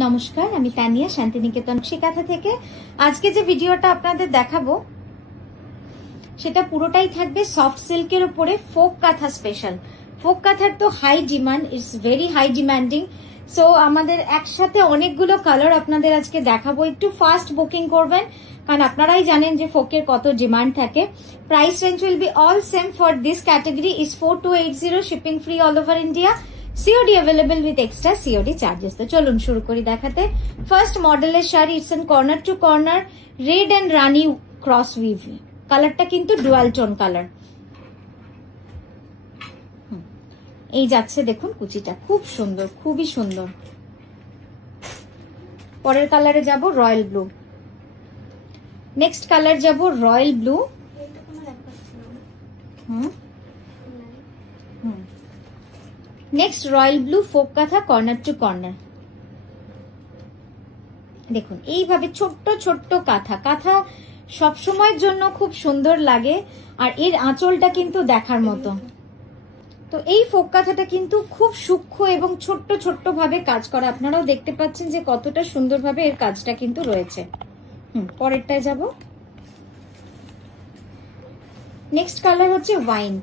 নমস্কার, আমি তানিয়া শান্তিনিকেতন শিকাথা থেকে। আজকে যে ভিডিওটা আপনাদের দেখাবো সেটা পুরোটাই থাকবে সফট সিল্কের উপরে ফোক কাঁথা স্পেশাল। ফোক কাঁথার তো high demand, it's very high demanding. So আমাদের একসাথে অনেকগুলো কালার আপনাদের আজকে দেখাবো। একটু ফাস্ট বুকিং করবেন, কারণ আপনারাই জানেন যে ফোকের কত ডিমান্ড থাকে। Price range will be all same for this category is 4280, shipping free all over India, COD available with extra COD charges. तो चलुन शुरू करी देखाते। फर्स्ट मॉडलेर sari, it's an corner to corner red and rani cross weave. কালারটা কিন্তু dual tone colour. এই যাচ্ছে দেখুন, কুচিটা খুব সুন্দর, খুবই সুন্দর। পরের কালারে যাব রয়্যাল ব্লু। নেক্সট কালার যাব royal blue. Next royal blue folk কাঁথা কর্নার টু কর্নার। দেখুন এইভাবে ছোট্ট ছোট্ট কাঁথা, কাঁথা সবসময়ের জন্য খুব সুন্দর লাগে, আর এর আঁচলটা কিন্তু দেখার মতো। তো এই ফোক কাঁথাটা কিন্তু খুব সূক্ষ্ম এবং ছোট্ট ছোট্ট ভাবে কাজ করা। আপনারাও দেখতে পাচ্ছেন যে কতটা সুন্দরভাবে এর কাজটা কিন্তু রয়েছে। পরেরটায় যাব। নেক্সট কালার হচ্ছে wine,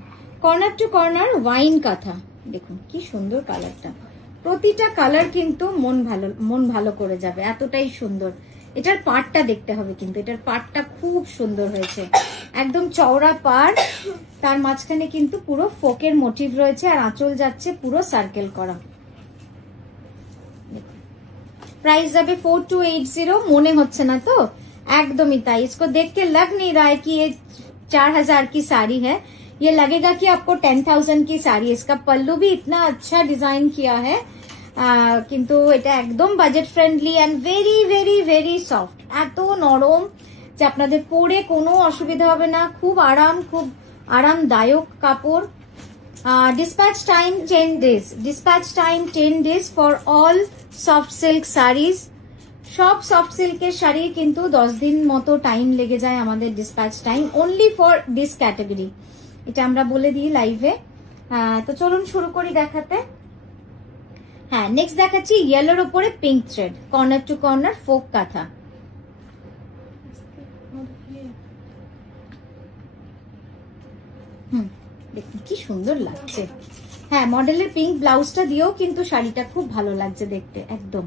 corner to corner wine কাঁথা। দেখুন কি সুন্দর কালারটা, প্রতিটা কালার কিন্তু মন ভালো করে যাবে, এতটাই সুন্দর। এটার পাড়টা দেখতে হবে, কিন্তু এটার পাড়টা খুব সুন্দর হয়েছে, একদম চওড়া পাড়, তার মাঝখানে কিন্তু পুরো ফোকের মোটিভ রয়েছে, আর আঁচল যাচ্ছে পুরো সার্কেল করা। প্রাইস যাবে 4280। মনে হচ্ছে না তো? একদমই তাই। इसको देख के लग नहीं रहा है कि ये 4000 की साड़ी है, ये लगेगा कि आपको 10,000 की साड़ी। इसका पल्लू भी इतना अच्छा डिजाइन किया है, কিন্তু এটা একদম budget friendly and very very very soft. এত নরম যে আপনাদের পরে কোনো অসুবিধা হবে না, খুব আরামদায়ক কাপড়। Dispatch time 10 days, dispatch time 10 days for all soft silk saris. সব সফট সিল্কের শাড়ি কিন্তু 10 দিন মতো টাইম লেগে যায় আমাদের dispatch time, only for this category. এটা আমরা বলে দিই লাইভে। তো চলুন শুরু করি দেখাতে। হ্যাঁ, নেক্সট দেখাচ্ছি ইয়েলোর উপরে pink thread, corner to corner folk কাঁথা। দেখুন কি সুন্দর লাগছে। হ্যাঁ, মডেলের পিঙ্ক ব্লাউজটা দিয়েও কিন্তু শাড়িটা খুব ভালো লাগছে দেখতে, একদম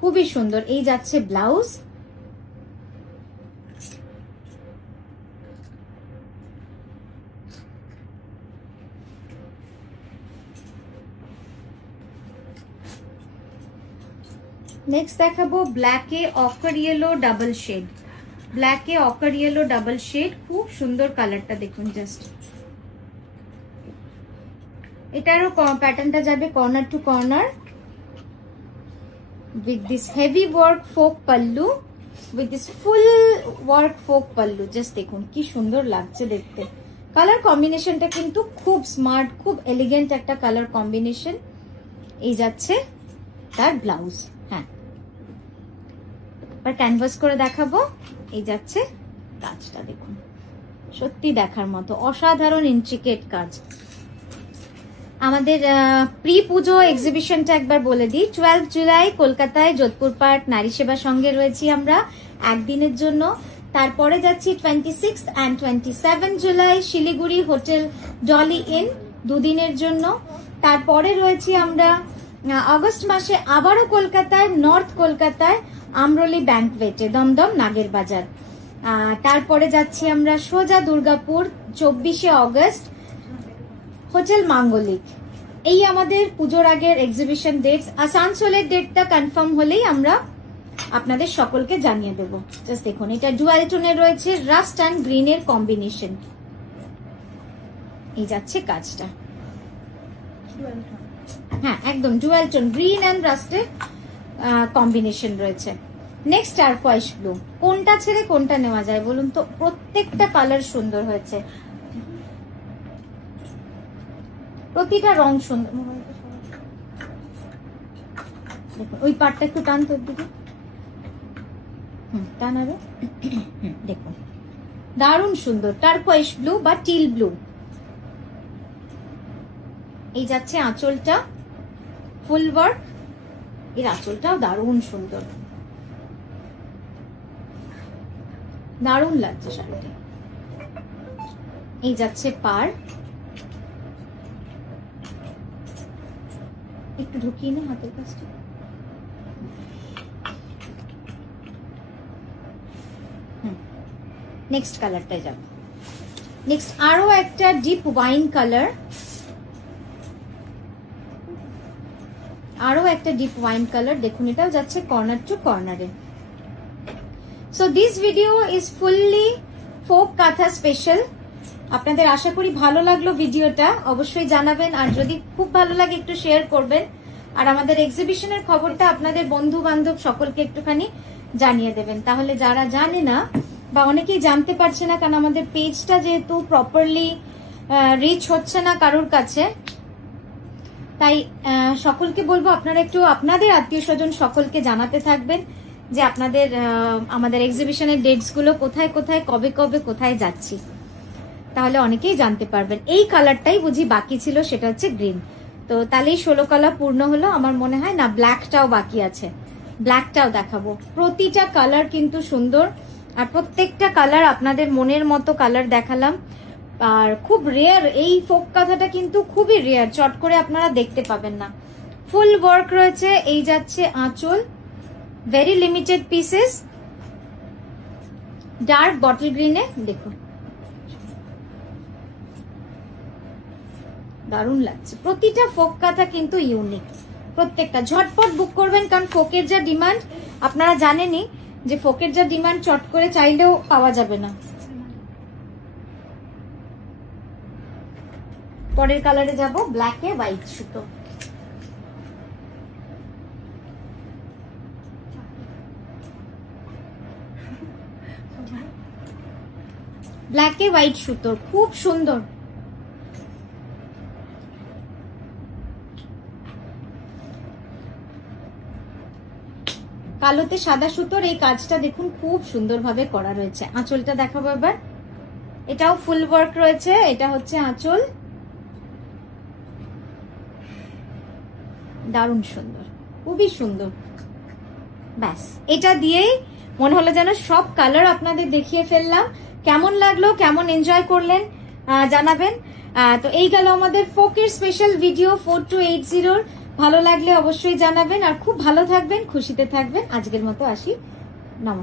খুবই সুন্দর। এই যাচ্ছে ব্লাউজ। নেক্সট দেখাবো ব্ল্যাকে অকার ইয়েলো ডাবল শেড, ব্ল্যাকে অকার ইয়েলো ডাবল শেড। খুব সুন্দর কালারটা দেখুন জাস্ট। এটারও প্যাটার্নটা যাবে corner to corner with this heavy work folk pallu, with this full work folk pallu. Just দেখুন কি সুন্দর লাগছে দেখতে। কালার কম্বিনেশনটা কিন্তু খুব স্মার্ট, খুব এলিগেন্ট একটা কালার কম্বিনেশন। এই যাচ্ছে তার ব্লাউজ। হ্যাঁ, এবার ক্যানভাস করে দেখাবো। এই যাচ্ছে কাজটা দেখুন, সত্যি দেখার মতো অসাধারণ ইন্ট্রিকেট কাজ। আমাদের প্রি পুজো এক্সিবিশনটা একবার বলে দিই। 12 জুলাই কলকাতায় যোধপুর পার্ক নারী সেবা সঙ্গে রয়েছি আমরা একদিনের জন্য। তারপরে যাচ্ছি 26 and 27 July Siliguri hotel Dolly in, দুদিনের জন্য। তারপরে রয়েছি আমরা আগস্ট মাসে আবারও কলকাতায়, নর্থ কলকাতায় আমরলি ব্যাংকওয়েটে, দমদম নাগের বাজার। তারপরে যাচ্ছি আমরা সোজা দুর্গাপুর 24শে অগস্ট হোটেল মাঙ্গলিক। এই আমাদের পুজোর আগের এক্সিবিশন ডেটস। আসানসোলের ডেটটা কনফার্ম হলেই আমরা আপনাদের সকলকে জানিয়ে দেবো। জাস্ট দেখুন, এটা ডুয়াল টোনের রয়েছে, রাস্ট অ্যান্ড গ্রিনের কম্বিনেশন। এই যাচ্ছে কাজটা। হ্যাঁ, একদম ডুয়াল টোন, গ্রিন অ্যান্ড রাস্টের কম্বিনেশন রয়েছে। Next turquoise blue. কোনটা ছেড়ে কোনটা নেওয়া যায় বলুন তো? প্রত্যেকটা কালার সুন্দর হয়েছে, প্রতিটা রং সুন্দর। দেখুন ওই পাটটা একটু টান তোর দিকে, টান আরো। দেখুন দারুণ সুন্দর টারকোয়াইশ ব্লু বা টিল ব্লু। এই যাচ্ছে আঁচলটা, ফুল ওয়ার্ক, এর আঁচলটাও দারুণ সুন্দর, দারুণ লাগছে শাড়িটা। এই যাচ্ছে পার, একটু ঢুকিয়ে নে হাতের কাছটা। নেক্সট কালারটায় যাব। নেক্সট আরো একটা ডিপ ওয়াইন কালার, আরো একটা ডিপ ওয়াইন কালার। দেখুন এটাও যাচ্ছে কর্নার টু কর্নারে। So this video is fully folk কাঁথা স্পেশাল। আপনাদের আশা করি ভালো লাগলো ভিডিওটা, অবশ্যই জানাবেন, আর যদি খুব ভালো লাগে একটু শেয়ার করবেন, আর আমাদের এক্সিবিশনের খবরটা আপনাদের বন্ধু বান্ধব সকলকে একটুখানি জানিয়ে দেবেন। তাহলে যারা জানে না বা অনেকেই জানতে পারছে না, কারণ আমাদের পেজটা যেহেতু প্রপারলি রিচ হচ্ছে না কারোর কাছে, তাই সকলকে বলবো আপনারা একটু আপনাদের আত্মীয় স্বজন সকলকে জানাতে থাকবেন যে আপনাদের আমাদের এক্সিবিশনের ডেটস গুলো কোথায় কোথায় কবে কবে কোথায় যাচ্ছি, তাহলে অনেকেই জানতে পারবেন। এই কালারটাই বুঝি বাকি ছিল, সেটা হচ্ছে গ্রিন। তো তাহলেই 16 কালার পূর্ণ হলো আমার মনে হয়। না, ব্ল্যাকটাও বাকি আছে, ব্ল্যাকটাও দেখাবো। প্রতিটা কালার কিন্তু সুন্দর, আর প্রত্যেকটা কালার আপনাদের মনের মতো কালার দেখালাম। আর খুব রেয়ার, এই ফোক কাঁথাটা কিন্তু খুবই রেয়ার, চট করে আপনারা দেখতে পাবেন না। ফুল ওয়ার্ক রয়েছে। এই যাচ্ছে আঁচল, very limited pieces, dark bottle গ্রিনে। দেখুন দারুণ লাগছে। প্রতিটা ফোক কাঁথা কিন্তু ইউনিক, প্রত্যেকটা। ঝটপট বুক করবেন, কারণ ফোকের যা ডিমান্ড আপনারা জানেনই, যে ফোকের যা ডিমান্ড চট করে চাইলেও পাওয়া যাবে না। পরের কালারে যাব, ব্ল্যাকে হোয়াইট সুতো। ব্ল্যাকে হোয়াইট সুতো খুব সুন্দর। কালোতে সাদা সুতোর এই কাজটা দেখুন খুব সুন্দরভাবে করা রয়েছে। আঁচলটা দেখাবো এবার। এটাও ফুল ওয়ার্ক রয়েছে। এটা হচ্ছে আঁচল, দারুণ সুন্দর, খুবই সুন্দর। ব্যাস, এটা দিয়েই মনে হলো যেন সব কালার আপনাদের দেখিয়ে ফেললাম। কেমন লাগলো, কেমন এনজয় করলেন জানাবেন। তো এই গেল আমাদের ফোকের স্পেশাল ভিডিও 4280। ভালো লাগলে অবশ্যই জানাবেন, আর খুব ভালো থাকবেন, খুশিতে থাকবেন। আজকের মতো আসি, নমস্কার।